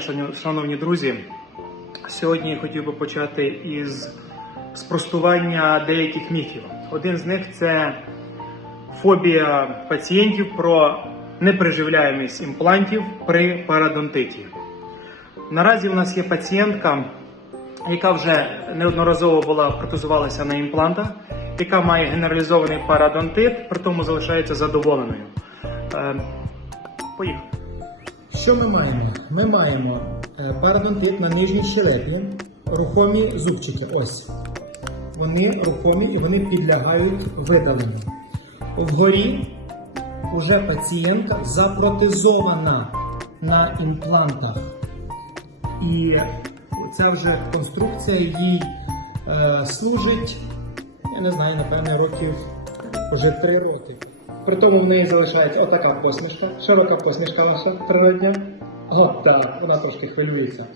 Шановні- друзі, сьогодні я хотів би почати із спростування деяких міфів. Один з них це фобія пацієнтів про неприживляємість імплантів при парадонтиті. Наразі у нас є пацієнтка, яка вже неодноразово була протезувалася на імплантах, яка має генералізований парадонтит, при тому залишається задоволеною. Е, Поїхали. Що ми маємо? Ми маємо е, парадонтит на нижній щелепі, рухомі зубчики. Ось. Вони рухомі і вони підлягають видаленню. Вгорі уже пацієнтка запротезована на імплантах. І ця вже конструкція їй е, служить, я не знаю, напевне, років вже три роки. При тому в неї залишається отака посмішка, широка посмішка ваша природня. От так, вона трошки хвилюється.